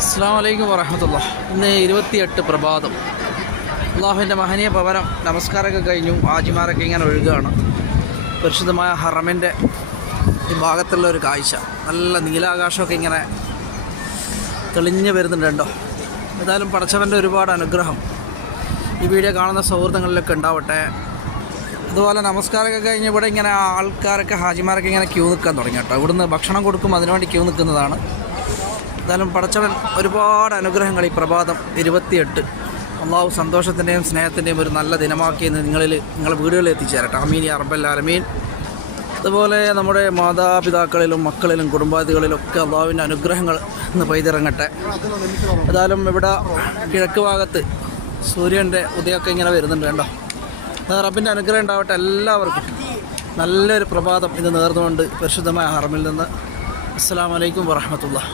അസ്സലാമു അലൈക്കും വറഹ്മത്തുള്ളാഹി. ഇന്ന് 28 പ്രഭാതം. അള്ളാഹുവിൻ്റെ മഹനീയ ഭവനം നമസ്കാരമൊക്കെ കഴിഞ്ഞു. ആജിമാരൊക്കെ ഇങ്ങനെ ഒഴുകുകയാണ്. പരിശുദ്ധമായ ഹറമിൻ്റെ ഈ ഭാഗത്തുള്ള ഒരു കാഴ്ച. നല്ല നീലാകാശമൊക്കെ ഇങ്ങനെ തെളിഞ്ഞ് വരുന്നുണ്ട് കേട്ടോ. ഏതായാലും പടച്ചവൻ്റെ ഒരുപാട് അനുഗ്രഹം ഈ വീഡിയോ കാണുന്ന സൗഹൃദങ്ങളിലൊക്കെ ഉണ്ടാവട്ടെ. അതുപോലെ നമസ്കാരമൊക്കെ കഴിഞ്ഞ് ഇവിടെ ഇങ്ങനെ ആൾക്കാരൊക്കെ ഹാജിമാരൊക്കെ ഇങ്ങനെ ക്യൂ നിൽക്കാൻ തുടങ്ങി കേട്ടോ. ഇവിടുന്ന് ഭക്ഷണം കൊടുക്കും, അതിനുവേണ്ടി ക്യൂ നിൽക്കുന്നതാണ്. എന്തായാലും പടച്ചവൻ ഒരുപാട് അനുഗ്രഹങ്ങൾ ഈ പ്രഭാതം 28 അള്ളാഹു സന്തോഷത്തിൻ്റെയും സ്നേഹത്തിൻ്റെയും ഒരു നല്ല ദിനമാക്കി നിങ്ങളെ വീടുകളിൽ എത്തിച്ചേരട്ടെ. ആമീൻ യാ റബ്ബൽ ആലമീൻ. അതുപോലെ നമ്മുടെ മാതാപിതാക്കളിലും മക്കളിലും കുടുംബാദികളിലൊക്കെ അള്ളാഹുവിൻ്റെ അനുഗ്രഹങ്ങൾ ഇന്ന് പെയ്തിറങ്ങട്ടെ. ഏതായാലും ഇവിടെ കിഴക്ക് ഭാഗത്ത് സൂര്യൻ്റെ ഉദയമൊക്കെ ഇങ്ങനെ വരുന്നുണ്ട് കേട്ടോ. റബ്ബിൻ്റെ അനുഗ്രഹം ഉണ്ടാവട്ടെ എല്ലാവർക്കും. നല്ലൊരു പ്രഭാതം ഇത് നേർന്നുകൊണ്ട് പരിശുദ്ധമായ ഹറമിൽ നിന്ന് അസ്സലാമു അലൈക്കും വറഹ്മത്തുള്ളാഹി.